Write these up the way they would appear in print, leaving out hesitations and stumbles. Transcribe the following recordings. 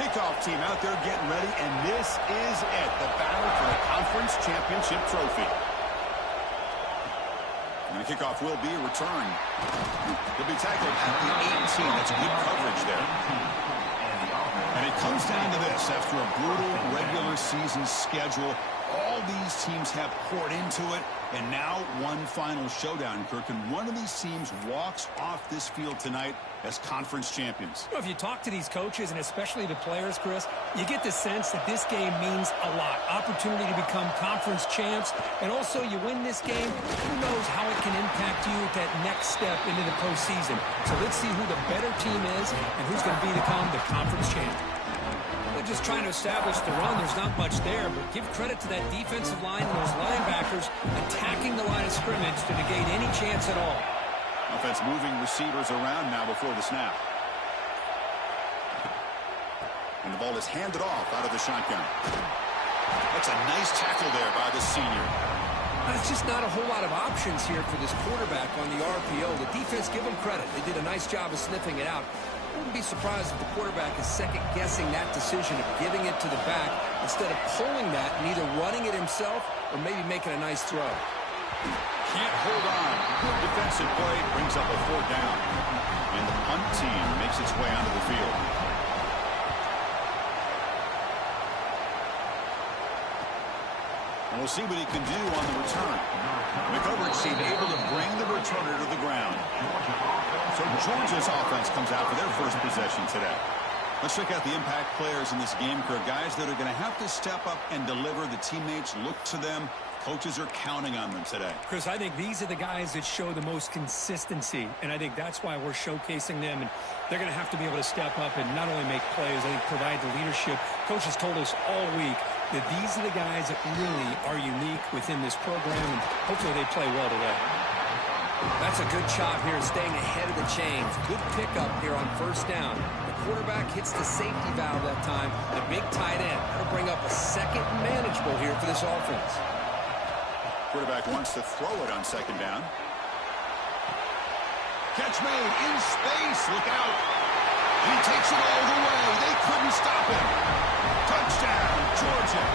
Kickoff team out there getting ready, and this is it, the battle for the conference championship trophy. And the kickoff will be a return. He'll be tackled at the 18. That's good coverage there. And it comes down to this. After a brutal regular season schedule, all these teams have poured into it, and now one final showdown, Kirk. And one of these teams walks off this field tonight as conference champions. Well, if you talk to these coaches, and especially the players, Chris, you get the sense that this game means a lot. Opportunity to become conference champs, and also you win this game, who knows how it can impact you at that next step into the postseason. So let's see who the better team is and who's going to become the conference champ. They're just trying to establish the run. There's not much there, but give credit to that defensive line and those linebackers attacking the line of scrimmage to negate any chance at all. Offense moving receivers around now before the snap. And the ball is handed off out of the shotgun. That's a nice tackle there by the senior. There's just not a whole lot of options here for this quarterback on the RPO. The defense, give them credit. They did a nice job of sniffing it out. I wouldn't be surprised if the quarterback is second-guessing that decision of giving it to the back instead of pulling that and either running it himself or maybe making a nice throw. Can't hold on. Good defensive play brings up a 4th down. And the punt team makes its way onto the field. And we'll see what he can do on the return. The coverage team able to bring the returner to the ground. So Georgia's offense comes out for their first possession today. Let's check out the impact players in this game, Kirk. Guys that are going to have to step up and deliver. The teammates look to them. Coaches are counting on them today. Chris, I think these are the guys that show the most consistency, and I think that's why we're showcasing them. And they're going to have to be able to step up and not only make plays, I think provide the leadership. Coaches told us all week that these are the guys that really are unique within this program, and hopefully they play well today. That's a good shot here, staying ahead of the chains. Good pickup here on 1st down. The quarterback hits the safety valve that time. The big tight end. That'll bring up a second manageable here for this offense. Quarterback wants to throw it on 2nd down. Catch made in space. Look out. He takes it all the way. They couldn't stop him. Touchdown, Georgia.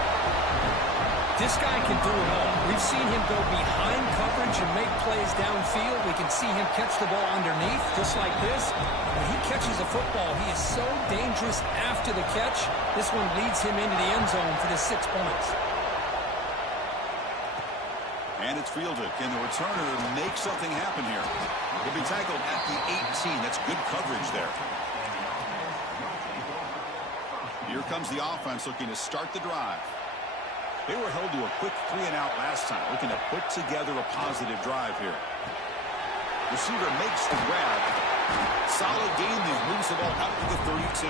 This guy can do it all. We've seen him go behind coverage and make plays downfield. We can see him catch the ball underneath, just like this. When he catches the football, he is so dangerous after the catch. This one leads him into the end zone for the 6 points. And it's fielded. Can the returner make something happen here? He'll be tackled at the 18. That's good coverage there. Here comes the offense looking to start the drive. They were held to a quick 3-and-out last time, looking to put together a positive drive here. Receiver makes the grab. Solid gain there. Moves the ball out to the 32.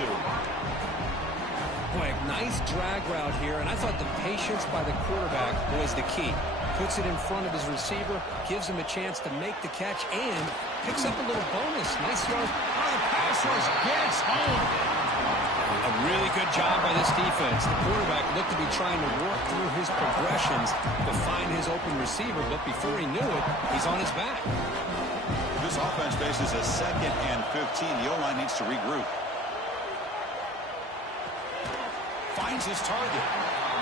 Boy, nice drag route here, and I thought the patience by the quarterback was the key. Puts it in front of his receiver, gives him a chance to make the catch, and picks up a little bonus. Nice yard. Oh, the pass rush gets home. A really good job by this defense. The quarterback looked to be trying to work through his progressions to find his open receiver, but before he knew it, he's on his back. This offense faces a 2nd and 15. The O-line needs to regroup. Finds his target.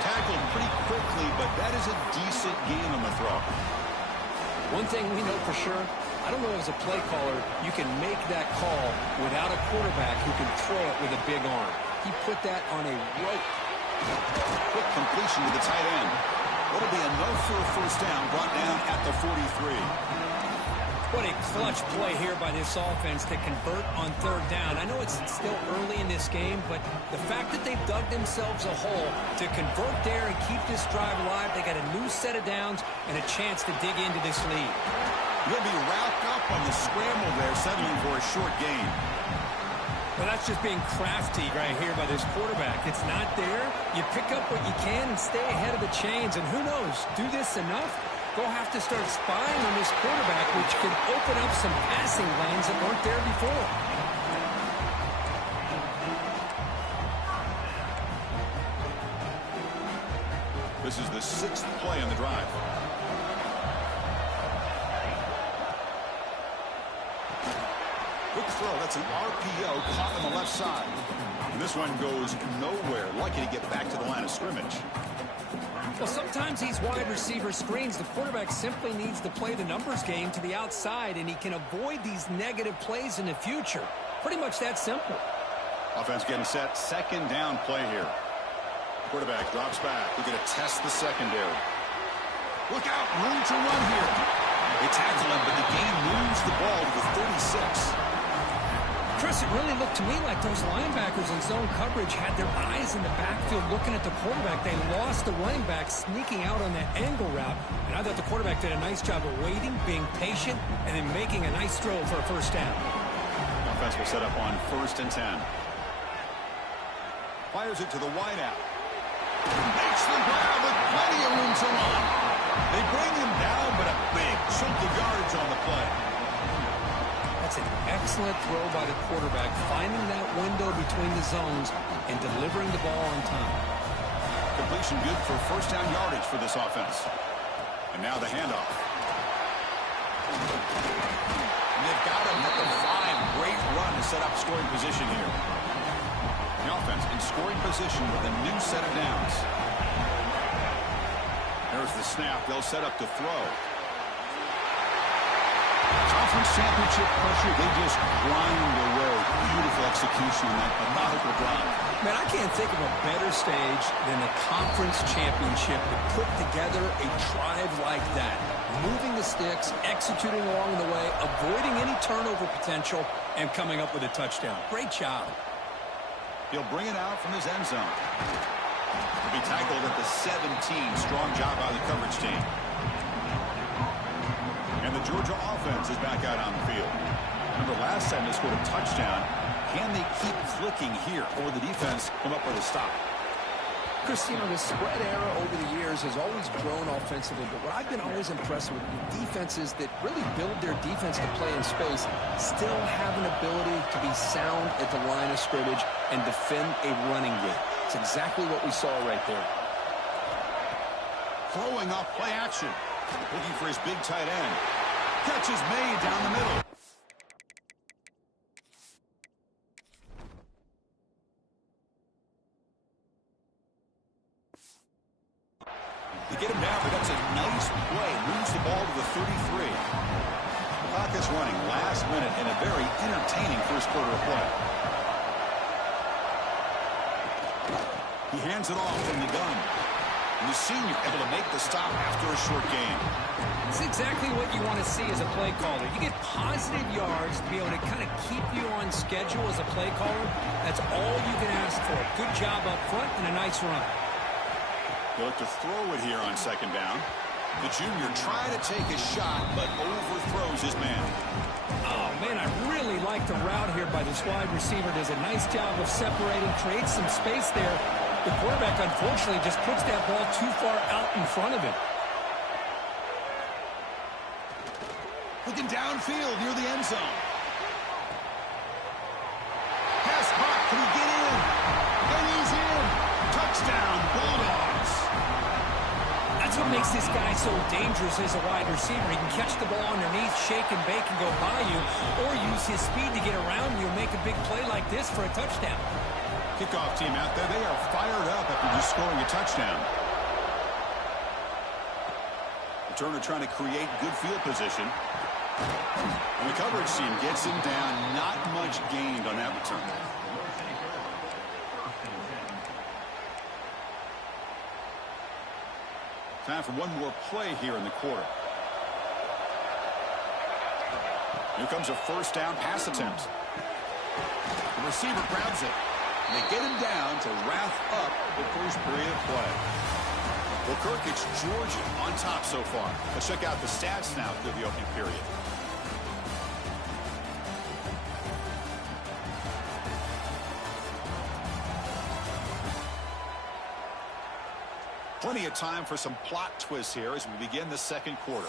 Tackled pretty quickly, but that is a decent gain on the throw. One thing we know for sure, I don't know as a play caller, you can make that call without a quarterback who can throw it with a big arm. He put that on a rope. Quick completion to the tight end. That'll be enough for a 1st down, brought down at the 43. What a clutch play here by this offense to convert on 3rd down. I know it's still early in this game, but the fact that they've dug themselves a hole to convert there and keep this drive alive, they got a new set of downs and a chance to dig into this lead. He'll be wrapped up on the scramble there, settling for a short gain. Well, that's just being crafty right here by this quarterback. It's not there. You pick up what you can and stay ahead of the chains. And who knows, do this enough, they'll have to start spying on this quarterback, which can open up some passing lanes that weren't there before. This is the 6th play on the drive. Quick throw. That's an RPO caught on the left side. And this one goes nowhere. Lucky to get back to the line of scrimmage. Well, sometimes these wide receiver screens, the quarterback simply needs to play the numbers game to the outside, and he can avoid these negative plays in the future. Pretty much that simple. Offense getting set. Second down play here. Quarterback drops back. We're going to test the secondary. Look out. Room to run here. They tackle him, but the game moves the ball to the 36. Chris, it really looked to me like those linebackers in zone coverage had their eyes in the backfield looking at the quarterback. They lost the running back sneaking out on that angle route, and I thought the quarterback did a nice job of waiting, being patient, and then making a nice throw for a first down. Offense will set up on 1st and 10. Fires it to the wideout. Makes the grab with plenty of room to run. They bring him down, but a big chunk of yardage on the play. That's an excellent throw by the quarterback, finding that window between the zones and delivering the ball on time. Completion good for first down yardage for this offense. And now the handoff. And they've got him at the 5. Great run to set up scoring position here. The offense in scoring position with a new set of downs. There's the snap. They'll set up to throw. Conference championship pressure, they just grind away. Beautiful execution on that methodical drive. Man, I can't think of a better stage than the conference championship to put together a drive like that. Moving the sticks, executing along the way, avoiding any turnover potential, and coming up with a touchdown. Great job. He'll bring it out from his end zone. He'll be tackled at the 17. Strong job by the coverage team. And the Georgia offense is back out on the field. Remember, last time they scored a touchdown. Can they keep clicking here, or the defense come up with a stop? Chris, you know, the spread era over the years has always grown offensively, but what I've been always impressed with defenses that really build their defense to play in space still have an ability to be sound at the line of scrimmage and defend a running game. It's exactly what we saw right there. Throwing off play action. Looking for his big tight end. Catch is made down the middle. They get him down, but that's a nice play. Moves the ball to the 33. The clock is running last minute in a very entertaining first quarter of play. He hands it off from the gun. And the senior able to make the stop after a short game. It's exactly what you want to see as a play caller. You get positive yards to be able to kind of keep you on schedule as a play caller. That's all you can ask for. Good job up front and a nice run. He'll look to throw it here on second down. The junior trying to take a shot, but overthrows his man. Oh, man, I really like the route here by this wide receiver. Does a nice job of separating, creates some space there. The quarterback, unfortunately, just puts that ball too far out in front of him. Looking downfield near the end zone. Pass caught. Can he get in? And he's in. Touchdown, Bulldogs. That's what makes this guy so dangerous as a wide receiver. He can catch the ball underneath, shake and bake and go by you, or use his speed to get around you and make a big play like this for a touchdown. Kickoff team out there. They are fired up after just scoring a touchdown. Returner trying to create good field position. And the coverage team gets him down. Not much gained on that return. Time for one more play here in the quarter. Here comes a first down pass attempt. The receiver grabs it. And they get him down to wrap up the first period of play. Well, Kirk, it's Georgia on top so far. Let's check out the stats now through the opening period. Plenty of time for some plot twists here as we begin the second quarter.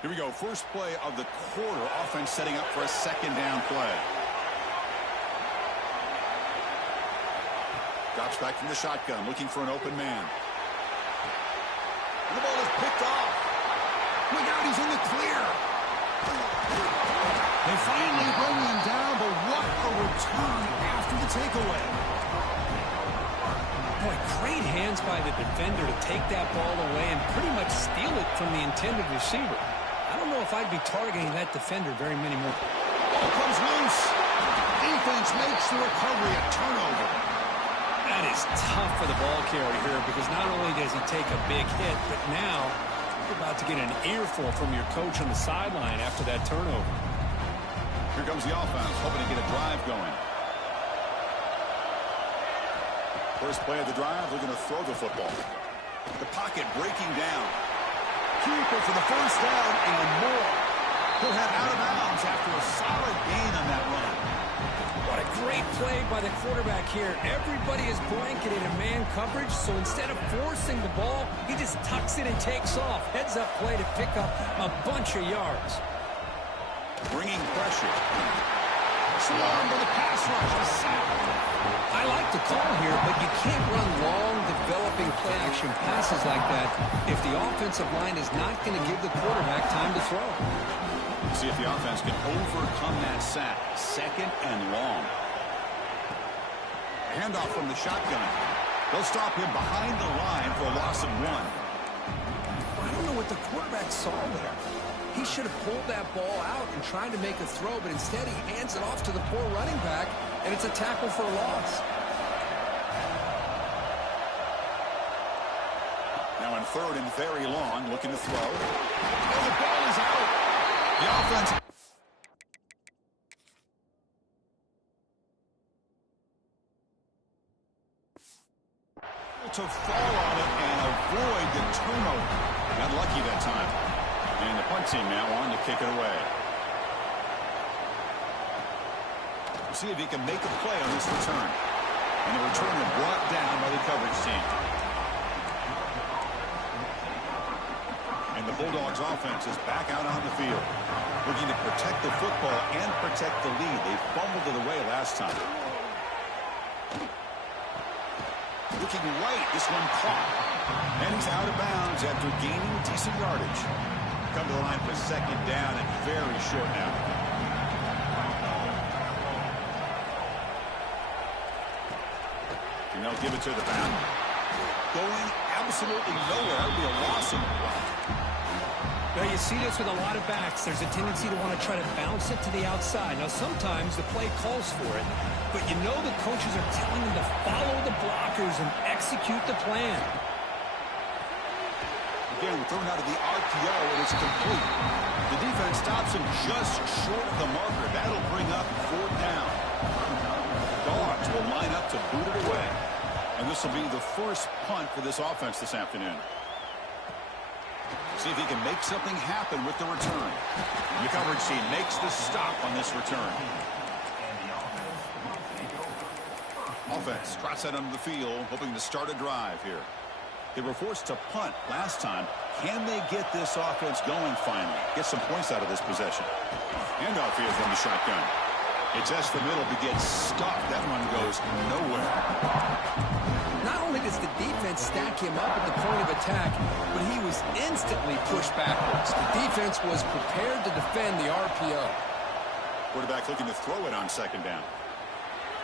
Here we go. First play of the quarter. Offense setting up for a second down play. Drops back from the shotgun, looking for an open man. And the ball is picked off. look out, he's in the clear. They finally bring him down, but what a return after the takeaway. Boy, great hands by the defender to take that ball away and pretty much steal it from the intended receiver. I don't know if I'd be targeting that defender very many more. Ball comes loose. Defense makes the recovery a turnover. That is tough for the ball carrier here because not only does he take a big hit, but now you're about to get an earful from your coach on the sideline after that turnover. Here comes the offense, hoping to get a drive going. First play of the drive, they're going to throw the football. The pocket breaking down. Keeper for the first down and more. He'll head out of bounds after a solid gain on that run. What a great play by the quarterback here. Everybody is blanketed in man coverage, so instead of forcing the ball, he just tucks it and takes off. Heads-up play to pick up a bunch of yards. Bringing pressure. Swarmed by the pass rush. A sack. I like the call here, but you can't run long, developing play-action passes like that if the offensive line is not going to give the quarterback time to throw. See if the offense can overcome that sack. Second and long. A handoff from the shotgun. They'll stop him behind the line for a loss of 1. I don't know what the quarterback saw there. He should have pulled that ball out and tried to make a throw, but instead he hands it off to the poor running back, and it's a tackle for a loss. Now in third and very long, looking to throw. Oh, the ball is out. The offense. To fall on it and avoid the turnover. Got lucky that time. And the punt team now on to kick it away. We'll see if he can make a play on this return. And the returner brought down by the coverage team. And the Bulldogs offense is back out on the field, looking to protect the football and protect the lead. They fumbled it away last time. Looking right, this one caught. And he's out of bounds after gaining decent yardage. Come to the line for second down and very short now. And they'll give it to the back. Going absolutely nowhere. That would be a loss of a block. Well, you see this with a lot of backs. There's a tendency to want to try to bounce it to the outside. Now, sometimes the play calls for it, but you know the coaches are telling them to follow the blockers and execute the plan. Again, thrown out of the RPO, and it's complete. The defense stops him just short of the marker. That'll bring up fourth down. Dogs will line up to boot it away. And this will be the first punt for this offense this afternoon. See if he can make something happen with the return. The coverage team makes the stop on this return. Offense trots out onto the field, hoping to start a drive here. They were forced to punt last time. Can they get this offense going finally? Get some points out of this possession. Handoff here from the shotgun. It's S the middle to get stuffed. That one goes nowhere. Not only does the defense stack him up at the point of attack, but he was instantly pushed backwards. The defense was prepared to defend the RPO. Quarterback looking to throw it on second down.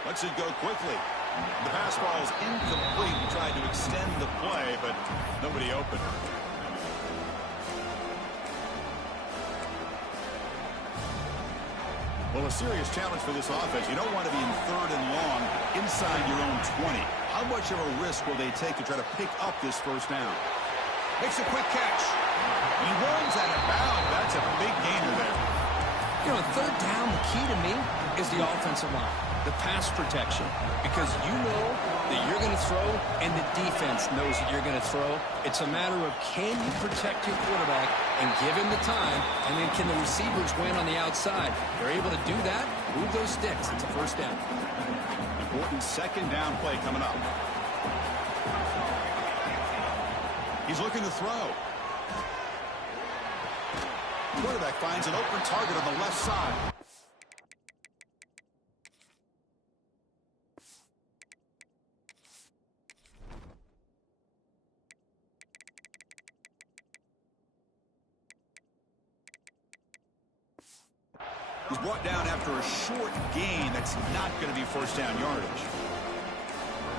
Lets it go quickly. The pass ball is incomplete. Tried to extend the play, but nobody open. Well, a serious challenge for this offense. You don't want to be in third and long inside your own 20. How much of a risk will they take to try to pick up this first down? Makes a quick catch. He runs out of bounds. That's a big gainer there. You know, third down, the key to me is the offensive line, the pass protection, because you know that you're going to throw and the defense knows that you're going to throw. It's a matter of can you protect your quarterback and give him the time, and then can the receivers win on the outside? They're able to do that, move those sticks. It's a first down. Important second down play coming up. He's looking to throw. Quarterback finds an open target on the left side. He's brought down after a short gain. That's not going to be first down yardage.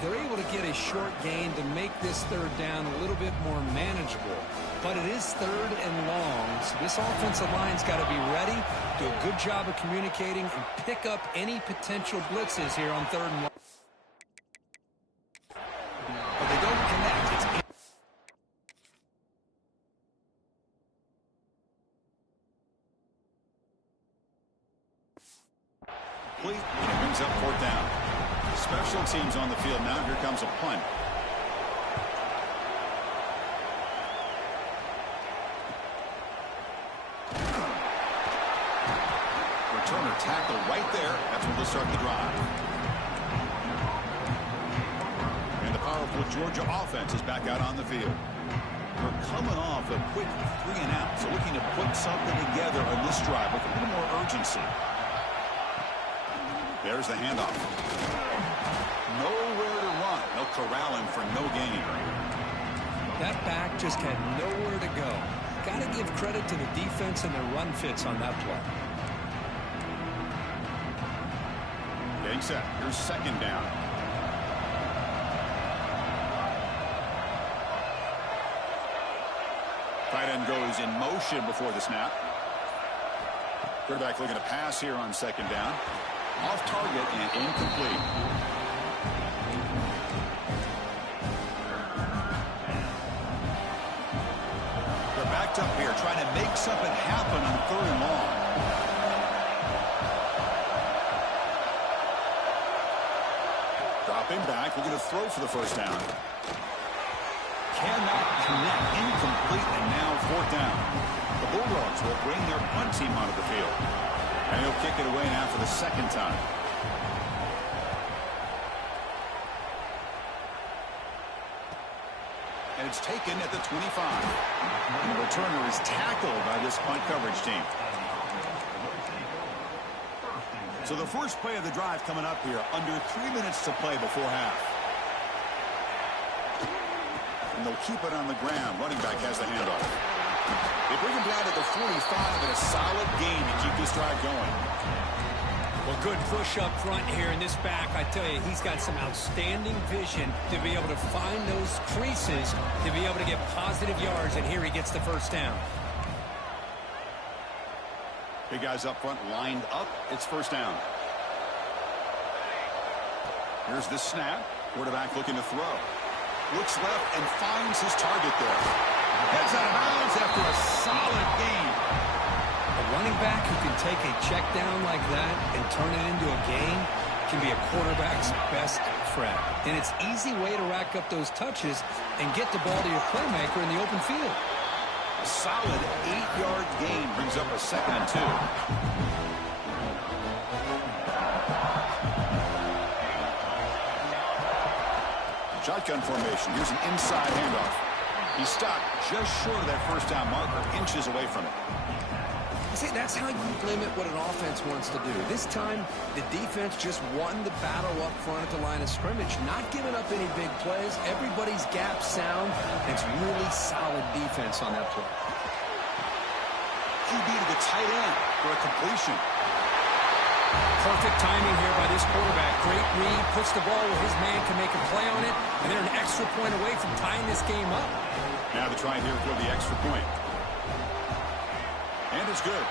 They're able to get a short gain to make this third down a little bit more manageable. But it is third and long, so this offensive line's got to be ready, do a good job of communicating, and pick up any potential blitzes here on third and long. But they don't connect. It's complete, and it brings up fourth down. Special teams on the field now. Here comes a punt. Returner tackle right there. That's where they'll start the drive. And the powerful Georgia offense is back out on the field. They're coming off a quick 3-and-out, so looking to put something together on this drive with a little more urgency. There's the handoff. Nowhere to run. They'll corral him for no gain. That back just had nowhere to go. Got to give credit to the defense and their run fits on that play. Getting set. Here's second down. Tight end goes in motion before the snap. Quarterback looking to pass here on second down. Off target and incomplete. They're backed up here trying to make something happen on third and long. Dropping back, looking to throw for the first down. Cannot connect, incomplete, and now fourth down. The Bulldogs will bring their punt team onto the field. And he'll kick it away now for the second time. And it's taken at the 25. And the returner is tackled by this punt coverage team. So the first play of the drive coming up here, under 3 minutes to play before half. And they'll keep it on the ground. Running back has the handoff. They bring him down to the 45 and a solid gain to keep this drive going. Well, good push up front here in this back. I tell you, he's got some outstanding vision to be able to find those creases, to be able to get positive yards, and here he gets the first down. Big guys up front lined up. It's first down. Here's the snap. Quarterback looking to throw. Looks left and finds his target there. Heads out of bounds after a solid gain. A running back who can take a check down like that and turn it into a gain can be a quarterback's best friend. And it's an easy way to rack up those touches and get the ball to your playmaker in the open field. A solid 8-yard gain brings up a 2nd and 2. Shotgun formation. Here's an inside handoff. He's stopped just short of that first down marker, inches away from it. See, that's how you limit what an offense wants to do. This time, the defense just won the battle up front at the line of scrimmage, not giving up any big plays. Everybody's gap sound. It's really solid defense on that play. QB to the tight end for a completion. Perfect timing here by this quarterback. Great read, puts the ball where his man can make a play on it, and they're an extra point away from tying this game up. Now the try here for the extra point. And it's good.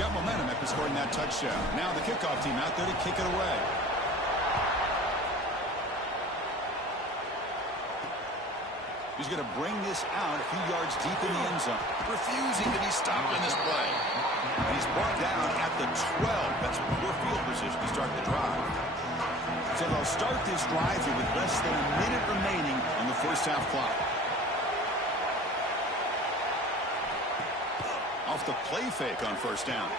Got momentum after scoring that touchdown. Now the kickoff team out there to kick it away. He's going to bring this out a few yards deep in the end zone. Refusing to be stopped in this play. And he's brought down at the 12. That's poor field position to start the drive. So they'll start this drive here with less than a minute remaining on the first half clock. Off the play fake on first down.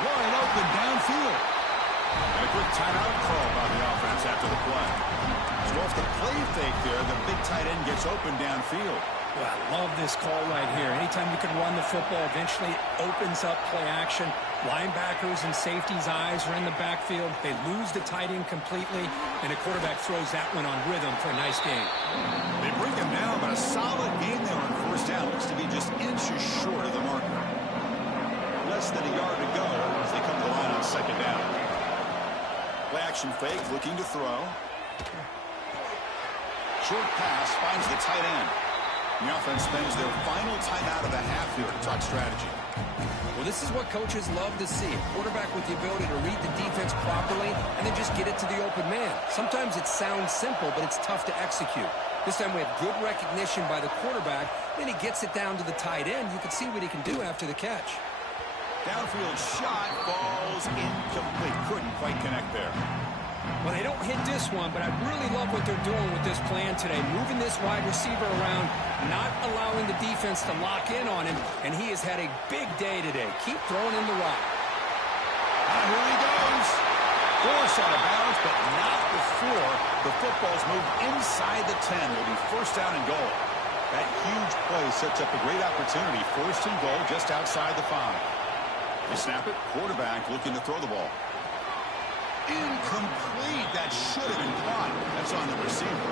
Wide open downfield. And a quick timeout call by the offense after the play. So off the play fake there, the big tight end gets open downfield. Well, I love this call right here. Anytime you can run the football, eventually it opens up play action. Linebackers and safeties' eyes are in the backfield. They lose the tight end completely, and the quarterback throws that one on rhythm for a nice gain. They bring him down, but a solid gain there on first down. Looks to be just inches short of the marker. Less than a yard to go as they come to the line on second down. Play action fake, looking to throw. Short pass finds the tight end. The offense spends their final timeout of the half here to talk strategy. Well, this is what coaches love to see. A quarterback with the ability to read the defense properly and then just get it to the open man. Sometimes it sounds simple, but it's tough to execute. This time we have good recognition by the quarterback. Then he gets it down to the tight end. You can see what he can do after the catch. Downfield shot falls incomplete. Couldn't quite connect there. Well, they don't hit this one, but I really love what they're doing with this plan today. Moving this wide receiver around, not allowing the defense to lock in on him, and he has had a big day today. Keep throwing him the rock. And here he goes. Force out of bounds, but not before the football's moved inside the 10. Will be first down and goal. That huge play sets up a great opportunity. First and goal just outside the 5. They snap it. Quarterback looking to throw the ball. Incomplete. That should have been caught. That's on the receiver.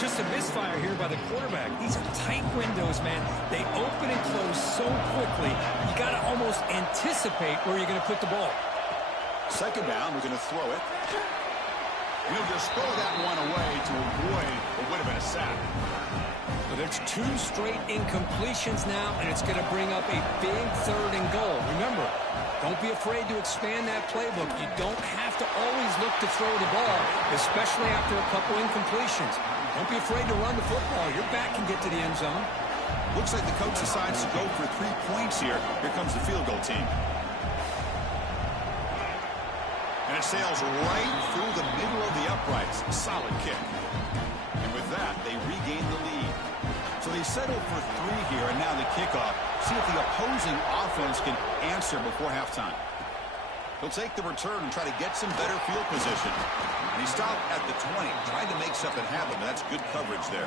Just a misfire here by the quarterback. These are tight windows, man. They open and close so quickly. You got to almost anticipate where you're going to put the ball. Second down, we're going to throw it. And he'll just throw that one away to avoid what would have been a sack. Well, there's 2 straight incompletions now, and it's going to bring up a big third and goal. Remember, don't be afraid to expand that playbook. You don't have to always look to throw the ball, especially after a couple incompletions. Don't be afraid to run the football. Your back can get to the end zone. Looks like the coach decides to go for 3 points here. Here comes the field goal team. And it sails right through the middle of the uprights. Solid kick. And with that, they regain the lead. So they settle for 3 here, and now the kickoff. See if the opposing offense can answer before halftime. He'll take the return and try to get some better field position. And he stopped at the 20, trying to make something happen, but that's good coverage there.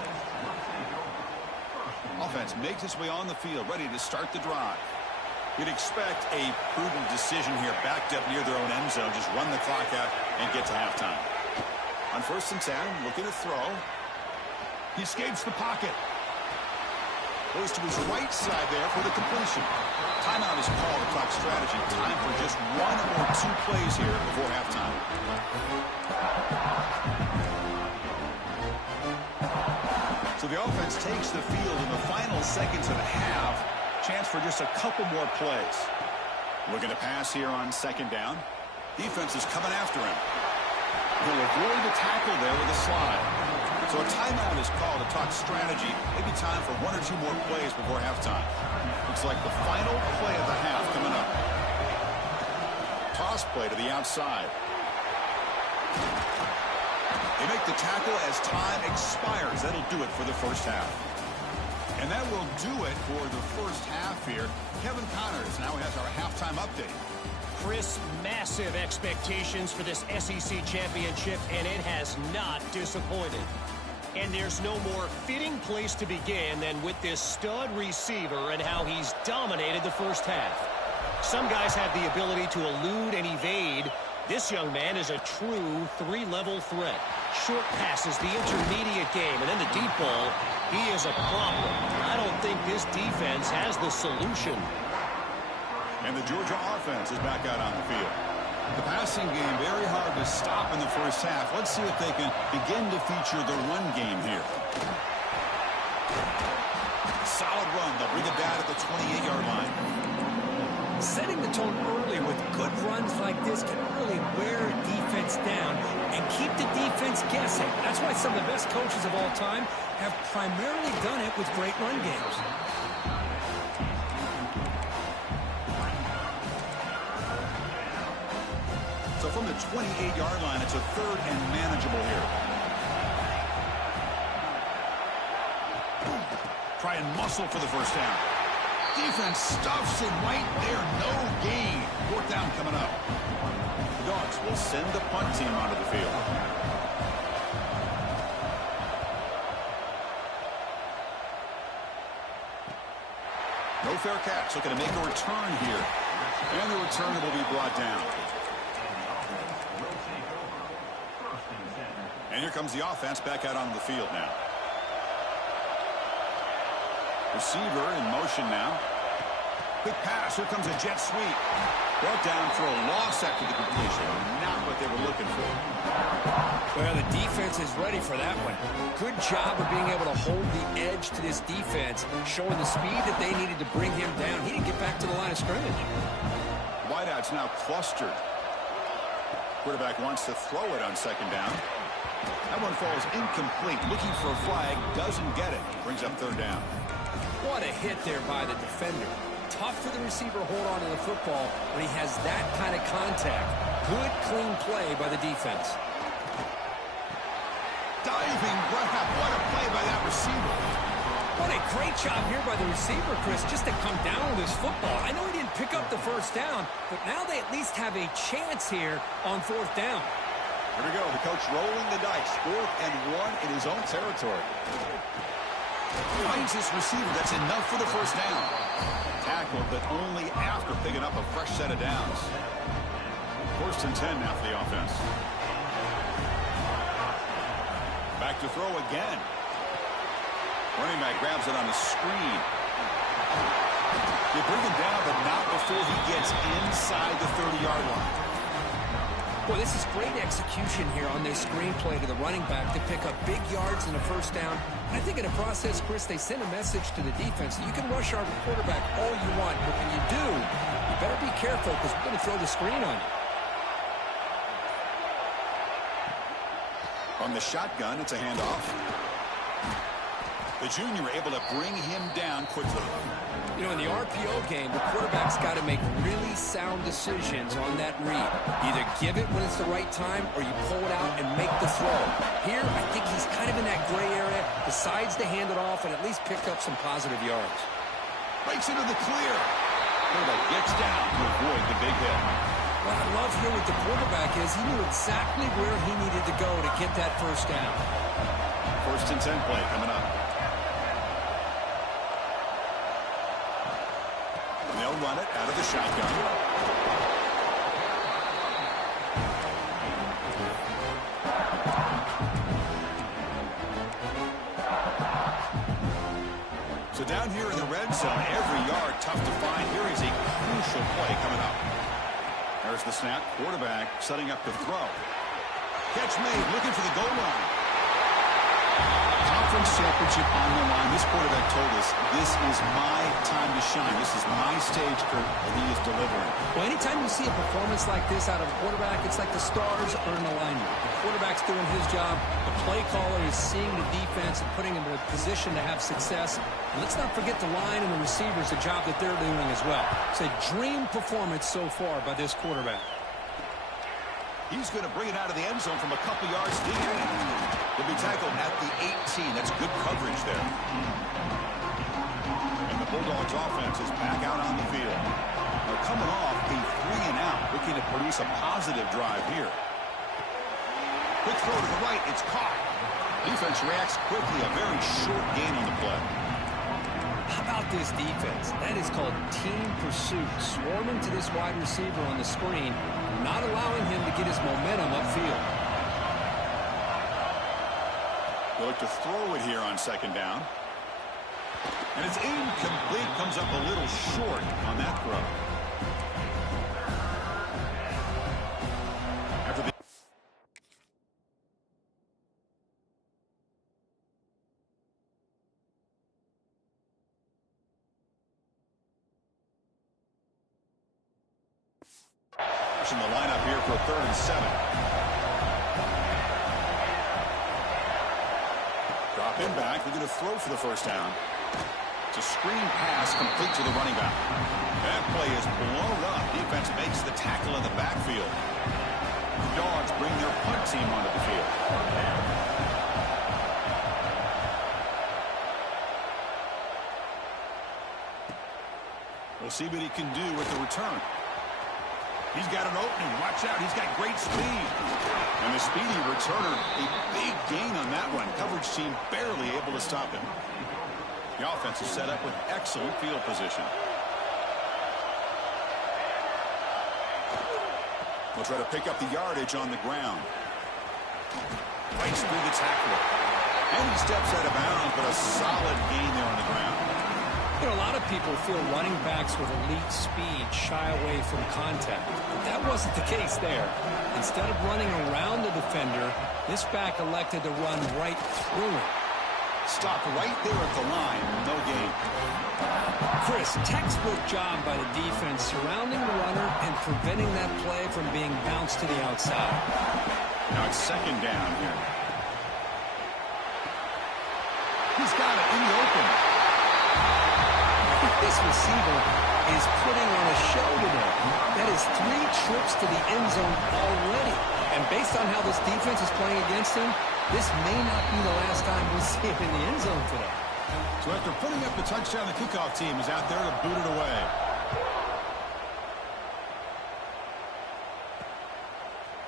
Offense makes its way on the field, ready to start the drive. You'd expect a prudent decision here, backed up near their own end zone. Just run the clock out and get to halftime. On first and 10, looking to throw. He escapes the pocket. Goes to his right side there for the completion. Timeout is called to talk strategy. Time for just 1 or 2 plays here before halftime. So the offense takes the field in the final seconds of the half. Chance for just a couple more plays. Looking to pass here on second down. Defense is coming after him. He'll avoid the tackle there with a slide. So a timeout is called to talk strategy. Maybe time for 1 or 2 more plays before halftime. Looks like the final play of the half coming up. Toss play to the outside. They make the tackle as time expires. That'll do it for the first half. And that will do it for the first half here. Kevin Connors now has our halftime update. Chris, massive expectations for this SEC championship, and it has not disappointed. And there's no more fitting place to begin than with this stud receiver and how he's dominated the first half. Some guys have the ability to elude and evade. This young man is a true 3-level threat. Short passes, the intermediate game, and then the deep ball. He is a problem. I don't think this defense has the solution. And the Georgia offense is back out on the field. The passing game very hard to stop in the first half. Let's see if they can begin to feature the run game here. Solid run. They'll bring it down at the 28-yard line. Setting the tone early with good runs like this can really wear a defense down and keep the defense guessing. That's why some of the best coaches of all time have primarily done it with great run games. So from the 28-yard line, it's a third and manageable here. Try and muscle for the first down. Defense stuffs him right there. No gain. Fourth down coming up. The Dogs will send the punt team onto the field. No fair catch. Looking to make a return here. And the return will be brought down. And here comes the offense back out onto the field now. Receiver in motion now. Quick pass. Here comes a jet sweep. Brought down for a loss after the completion. Not what they were looking for. Well, the defense is ready for that one. Good job of being able to hold the edge to this defense, showing the speed that they needed to bring him down. He didn't get back to the line of scrimmage. Wideout's now clustered. Quarterback wants to throw it on second down. That one falls incomplete. Looking for a flag. Doesn't get it. Brings up third down. What a hit there by the defender. Tough for the receiver to hold on to the football when he has that kind of contact. Good, clean play by the defense. Diving grab. What a play by that receiver. What a great job here by the receiver, Chris, just to come down with his football. I know he didn't pick up the first down, but now they at least have a chance here on fourth down. Here we go. The coach rolling the dice. 4th and 1 in his own territory. Finds this receiver. That's enough for the first down. Tackled, but only after picking up a fresh set of downs. 1st and 10 now for the offense. Back to throw again. Running back grabs it on the screen. They bring him down, but not before he gets inside the 30-yard line. Boy, this is great execution here on this screenplay to the running back to pick up big yards and a first down. And I think in the process, Chris, they send a message to the defense. You can rush our quarterback all you want, but when you do, you better be careful because we're going to throw the screen on you. On the shotgun, it's a handoff. The junior able to bring him down quickly. You know, in the RPO game, the quarterback's got to make really sound decisions on that read. Either give it when it's the right time or you pull it out and make the throw. Here, I think he's kind of in that gray area, decides to hand it off and at least pick up some positive yards. Breaks into the clear. Quarterback gets down to avoid the big hit. What I love here with the quarterback is he knew exactly where he needed to go to get that first down. 1st and 10 play coming up. They'll run it out of the shotgun. So down here in the red zone, every yard tough to find. Here is a crucial play coming up. There's the snap. Quarterback setting up to throw. Catch made, looking for the goal line. Conference championship on the line. This quarterback told us, this is my time to shine. This is my stage, Kurt, and he is delivering. Well, anytime you see a performance like this out of a quarterback, it's like the stars are in alignment. The quarterback's doing his job. The play caller is seeing the defense and putting him in a position to have success. And let's not forget the line and the receivers, the job that they're doing as well. It's a dream performance so far by this quarterback. He's going to bring it out of the end zone from a couple yards deep. He'll be tackled at the 18. That's good coverage there. And the Bulldogs offense is back out on the field. Now coming off a 3-and-out, looking to produce a positive drive here. Quick throw to the right. It's caught. Defense reacts quickly. A very short gain on the play. How about this defense? That is called team pursuit. Swarming to this wide receiver on the screen, not allowing him to get his momentum upfield. They look to throw it here on second down. And it's incomplete. Comes up a little short on that throw. After the in the lineup here for 3rd and 7. Drop in back. They're going to throw for the first down. It's a screen pass complete to the running back. That play is blown up. Defense makes the tackle in the backfield. The Dogs bring their punt team onto the field. We'll see what he can do with the return. He's got an opening. Watch out. He's got great speed. And the speedy returner, a big gain on that one. Coverage team barely able to stop him. The offense is set up with excellent field position. He'll try to pick up the yardage on the ground. Fights through the tackle. And he steps out of bounds, but a solid gain there on the ground. You know, a lot of people feel running backs with elite speed shy away from contact. But that wasn't the case there. Instead of running around the defender, this back elected to run right through him. Stop right there at the line. No gain. Chris, textbook job by the defense surrounding the runner and preventing that play from being bounced to the outside. Now it's second down here. He's got it in the open. This receiver is putting on a show today. That is 3 trips to the end zone already. And based on how this defense is playing against him, this may not be the last time we see him in the end zone today. So after putting up the touchdown, the kickoff team is out there to boot it away.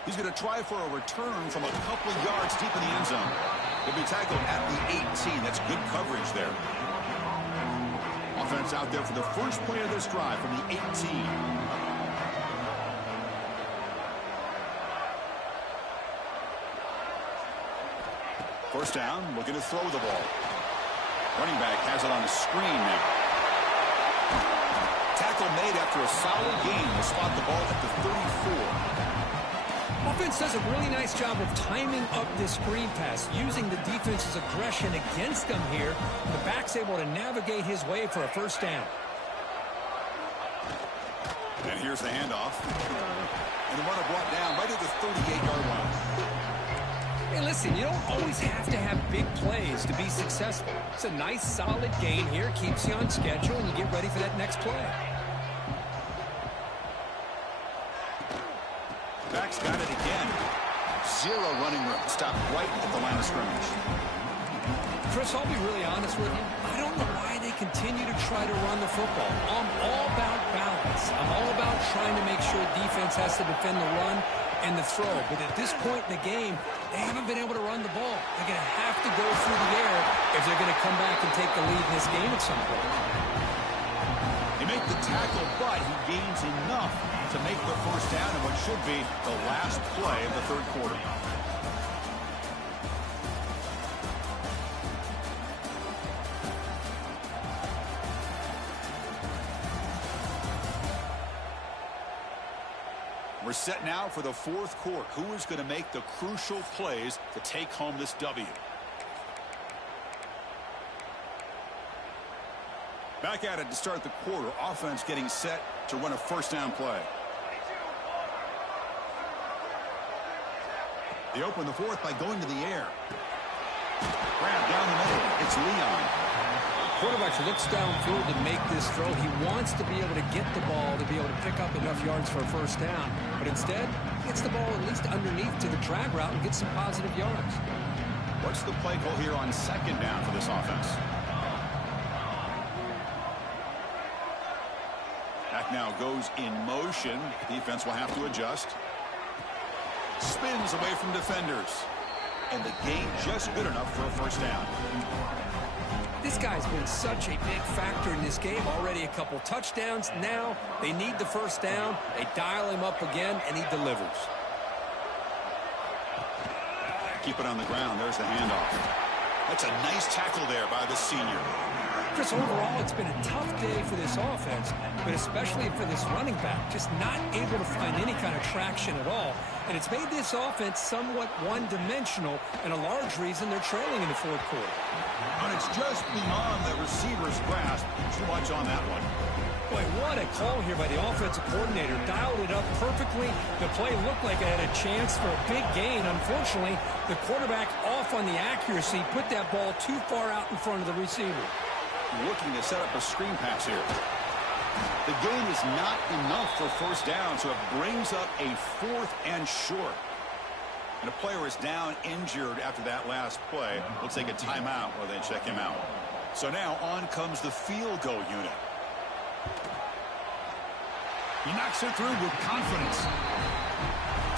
He's going to try for a return from a couple of yards deep in the end zone. He'll be tackled at the 18. That's good coverage there. Offense out there for the first play of this drive from the 18. First down, looking to throw the ball. Running back has it on the screen now. Tackle made after a solid gain. Will spot the ball at the 34. Offense does a really nice job of timing up this screen pass, using the defense's aggression against them here. The back's able to navigate his way for a first down. And here's the handoff. And the runner brought down right at the 38-yard line. Hey, listen, you don't always have to have big plays to be successful. It's a nice, solid gain here. Keeps you on schedule, and you get ready for that next play. Back's got it again. 0 running room. Stopped right at the line of scrimmage. Chris, I'll be really honest with you. I don't know why they continue to try to run the football. I'm all about balance. I'm all about trying to make sure defense has to defend the run and the throw. But at this point in the game, they haven't been able to run the ball. They're going to have to go through the air if they're going to come back and take the lead in this game at some point. They make the tackle, but he gains enough to make the first down in what should be the last play of the third quarter. We're set now for the fourth quarter. Who is going to make the crucial plays to take home this W? Back at it to start the quarter. Offense getting set to run a first down play. They open the fourth by going to the air. Grab down the middle. It's Leon. Quarterback looks downfield to make this throw. He wants to be able to get the ball to be able to pick up enough yards for a first down. But instead, he gets the ball at least underneath to the drag route and gets some positive yards. What's the play call here on second down for this offense? Back now goes in motion. Defense will have to adjust. Spins away from defenders. And the gain just good enough for a first down. This guy's been such a big factor in this game. Already a couple touchdowns. Now they need the first down. They dial him up again, and he delivers. Keep it on the ground. There's the handoff. That's a nice tackle there by the senior. Chris, overall, it's been a tough day for this offense, but especially for this running back. Just not able to find any kind of traction at all. And it's made this offense somewhat one-dimensional, and a large reason they're trailing in the fourth quarter. And it's just beyond the receiver's grasp. Too much on that one. Boy, what a call here by the offensive coordinator. Dialed it up perfectly. The play looked like it had a chance for a big gain. Unfortunately, the quarterback off on the accuracy, put that ball too far out in front of the receiver. Looking to set up a screen pass here. The gain is not enough for first down, so it brings up a 4th and short. And a player is down injured after that last play. We'll take a timeout while they check him out. So now on comes the field goal unit. He knocks it through with confidence.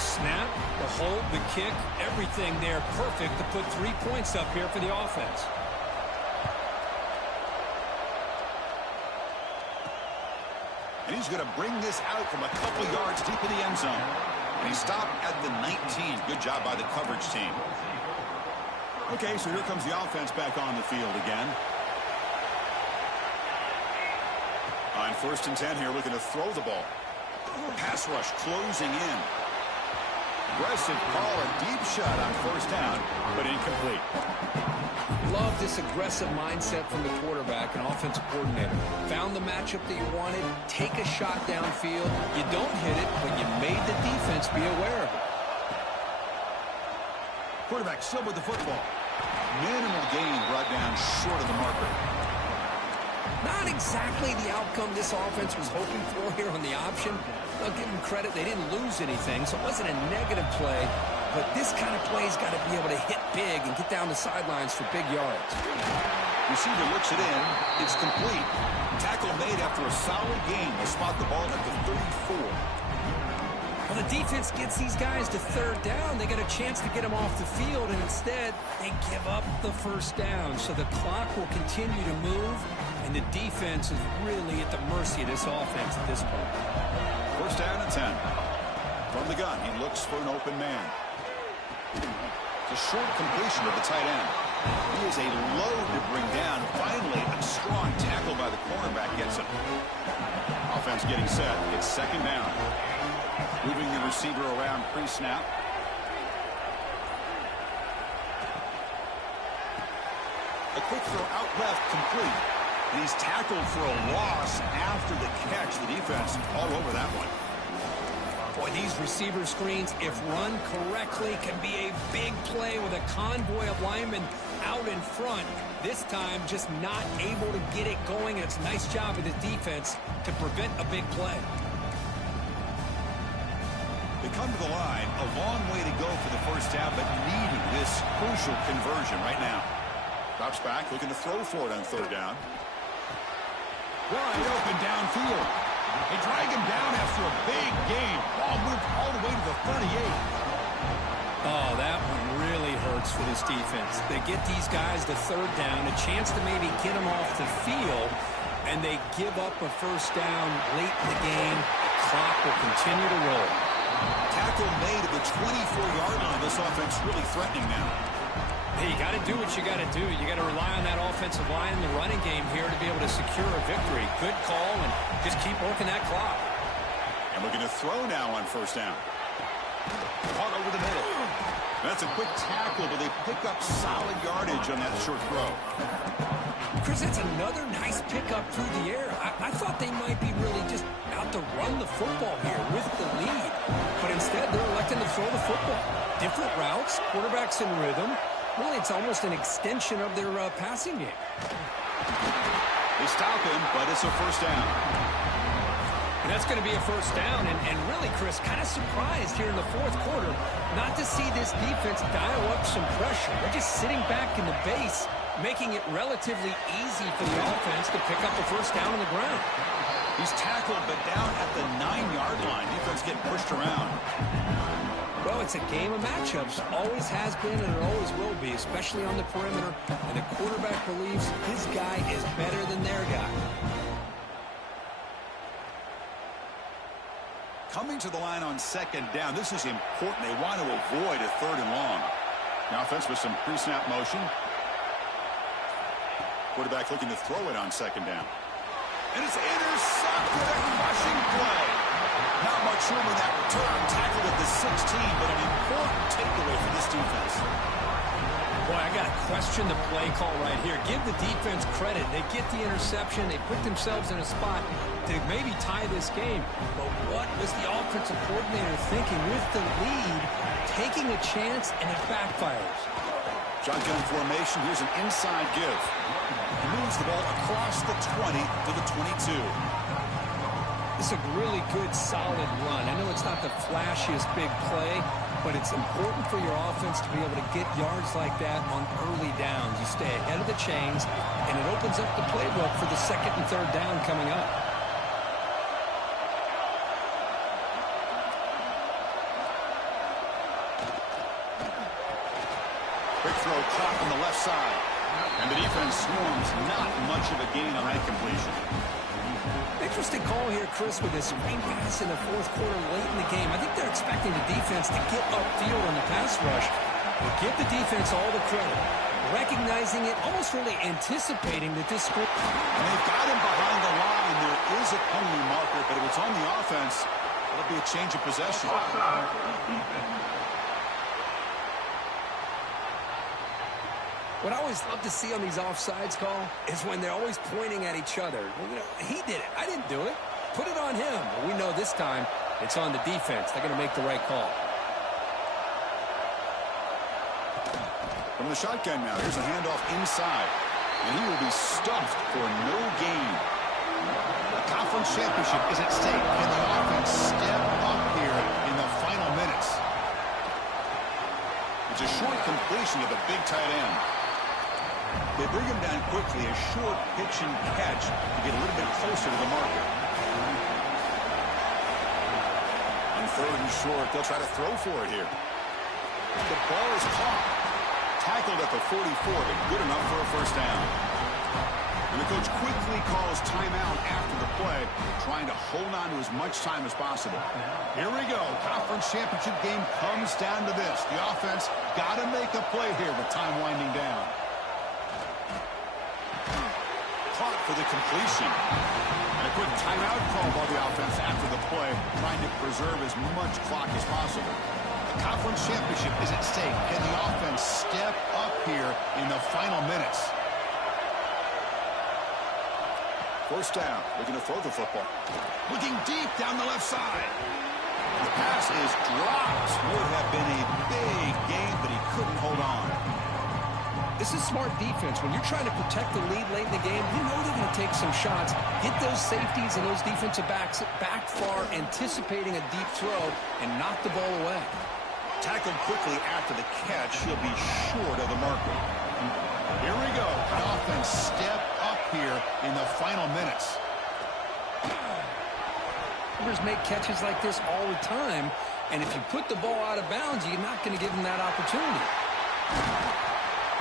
Snap, the hold, the kick, everything there perfect to put 3 points up here for the offense. And he's going to bring this out from a couple yards deep in the end zone. And he stopped at the 19. Good job by the coverage team. Okay, so here comes the offense back on the field again. On 1st and 10 here, looking to throw the ball. Pass rush closing in. Aggressive call, a deep shot on 1st down, but incomplete. Love this aggressive mindset from the quarterback and offensive coordinator. Found the matchup that you wanted, take a shot downfield. You don't hit it, but you made the defense be aware of it. Quarterback still with the football. Minimal gain brought down short of the marker. Not exactly the outcome this offense was hoping for here on the option. I'll give them credit. They didn't lose anything, so it wasn't a negative play. But this kind of play's got to be able to hit big and get down the sidelines for big yards. Receiver looks it in. It's complete. Tackle made after a solid gain. Will spot the ball at the 34. Well, the defense gets these guys to 3rd down. They get a chance to get them off the field, and instead they give up the 1st down. So the clock will continue to move, and the defense is really at the mercy of this offense at this point. 1st down and 10. From the gun, he looks for an open man. It's a short completion of the tight end. He is a load to bring down. Finally, a strong tackle by the cornerback gets him. Offense getting set. It's 2nd down. Moving the receiver around pre-snap. A quick throw out left, complete. And he's tackled for a loss after the catch. The defense all over that one. Boy, these receiver screens, if run correctly, can be a big play with a convoy of linemen out in front. This time, just not able to get it going. And it's a nice job of the defense to prevent a big play. They come to the line, a long way to go for the 1st down, but needing this crucial conversion right now. Drops back, looking to throw for it on 3rd down. Wide open downfield. They drag him down after a big gain. Ball moved all the way to the 38. Oh, that one really hurts for this defense. They get these guys to 3rd down, a chance to maybe get them off the field, and they give up a 1st down late in the game. The clock will continue to roll. Tackle made at the 24-yard line. This offense really threatening now. Hey, you got to do what you got to do. You got to rely on that offensive line in the running game here to be able to secure a victory. Good call, and just keep working that clock. And we're going to throw now on 1st down. Caught over the middle. That's a quick tackle, but they pick up solid yardage on that short throw. Chris, that's another nice pickup through the air. I thought they might be really just out to run the football here with the lead. But instead, they're electing to throw the football. Different routes, quarterbacks in rhythm. Really, it's almost an extension of their passing game. They stop him, but it's a 1st down. And that's going to be a 1st down. And really, Chris, kind of surprised here in the 4th quarter not to see this defense dial up some pressure. They're just sitting back in the base, making it relatively easy for the offense to pick up a 1st down on the ground. He's tackled, but down at the 9-yard line. Defense getting pushed around. Well, it's a game of matchups. Always has been, and it always will be, especially on the perimeter. And the quarterback believes his guy is better than their guy. Coming to the line on 2nd down. This is important. They want to avoid a 3rd and long. The offense with some pre-snap motion. Quarterback looking to throw it on 2nd down. And it's intercepted. A rushing play. Not much room in that return. Tackled at the 16, but an important takeaway for this defense. Boy, I got to question the play call right here. Give the defense credit. They get the interception. They put themselves in a spot to maybe tie this game. But what was the offensive coordinator thinking with the lead, taking a chance, and it backfires? Shotgun formation. Here's an inside give. He moves the ball across the 20 to the 22. It's a really good, solid run. I know it's not the flashiest big play, but it's important for your offense to be able to get yards like that on early downs. You stay ahead of the chains, and it opens up the playbook for the 2nd and 3rd down coming up. Quick throw caught on the left side. And the defense swarms. Not much of a gain on that completion. They Interesting call here, Chris, with this screen pass in the fourth quarter late in the game. I think they're expecting the defense to get upfield on the pass rush. But give the defense all the credit. Recognizing it, almost really anticipating that this score. And they've got him behind the line. There is a penalty marker, but if it's on the offense, it'll be a change of possession. What I always love to see on these offsides call is when they're always pointing at each other. Well, he did it. I didn't do it. Put it on him. But we know this time it's on the defense. They're going to make the right call. From the shotgun now, here's a handoff inside. And he will be stuffed for no gain. The conference championship is at stake. Can the offense step up here in the final minutes? It's a short completion of the big tight end. They bring him down quickly, a short pitch and catch to get a little bit closer to the marker. On third and short, they'll try to throw for it here. The ball is caught. Tackled at the 44, but good enough for a first down. And the coach quickly calls timeout after the play, trying to hold on to as much time as possible. Here we go. Conference championship game comes down to this. The offense got to make a play here with time winding down. Caught for the completion. And a quick timeout call by the offense after the play, trying to preserve as much clock as possible. The conference championship is at stake. Can the offense step up here in the final minutes? First down, looking to throw the football. Looking deep down the left side. The pass is dropped. Would have been a big game, but he couldn't hold on. This is smart defense. When you're trying to protect the lead late in the game, you know they're going to take some shots, get those safeties and those defensive backs back far, anticipating a deep throw, and knock the ball away. Tackled quickly after the catch. He'll be short of the marker. Here we go. The offense step up here in the final minutes. Receivers make catches like this all the time, and if you put the ball out of bounds, you're not going to give them that opportunity.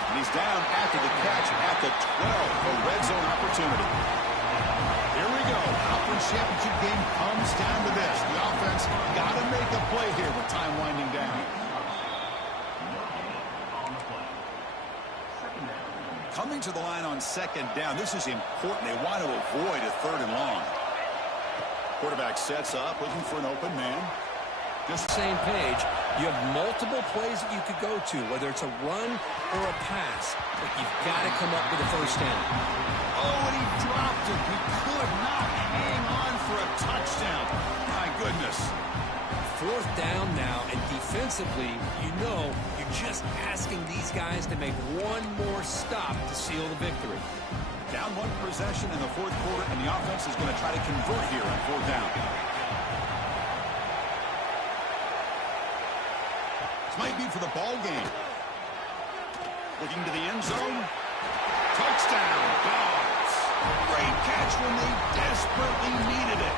And he's down after the catch at the 12 for red zone opportunity. Here we go. Conference championship game comes down to this. The offense got to make a play here with time winding down. Coming to the line on second down. This is important. They want to avoid a third and long. Quarterback sets up, looking for an open man. Just the same page. You have multiple plays that you could go to, whether it's a run or a pass. But you've got to come up with a first down. Oh, and he dropped it. He could not hang on for a touchdown. My goodness. Fourth down now, and defensively, you know you're just asking these guys to make one more stop to seal the victory. Down one possession in the fourth quarter, and the offense is going to try to convert here on fourth down. This might be for the ball game. Looking to the end zone. Touchdown, Dogs. Great catch when they desperately needed it.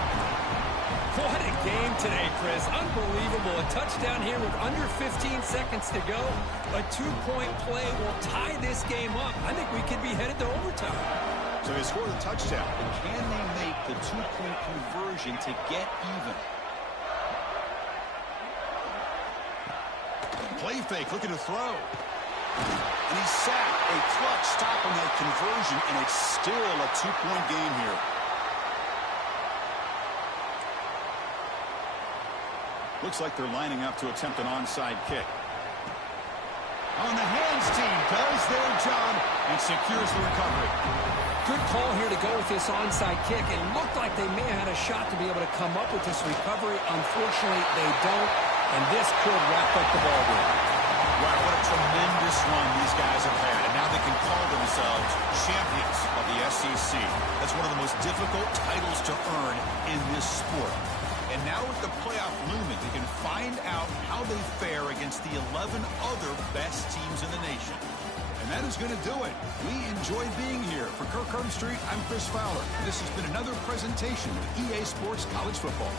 What a game today, Chris. Unbelievable. A touchdown here with under 15 seconds to go. A two-point play will tie this game up. I think we could be headed to overtime. So they score the touchdown. But can they make the two-point conversion to get even? Play fake, looking to throw. And he's sacked. A clutch stop on that conversion, and it's still a two-point game here. Looks like they're lining up to attempt an onside kick. On the hands team does their job and secures the recovery. Good call here to go with this onside kick. It looked like they may have had a shot to be able to come up with this recovery. Unfortunately, they don't, and this could wrap up the ball game. Wow, what a tremendous run these guys have had, and now they can call themselves champions of the SEC. That's one of the most difficult titles to earn in this sport. And now with the playoff looming, they can find out how they fare against the 11 other best teams in the nation. And that is going to do it. We enjoy being here. For Kirk Street, I'm Chris Fowler. This has been another presentation of EA Sports College Football.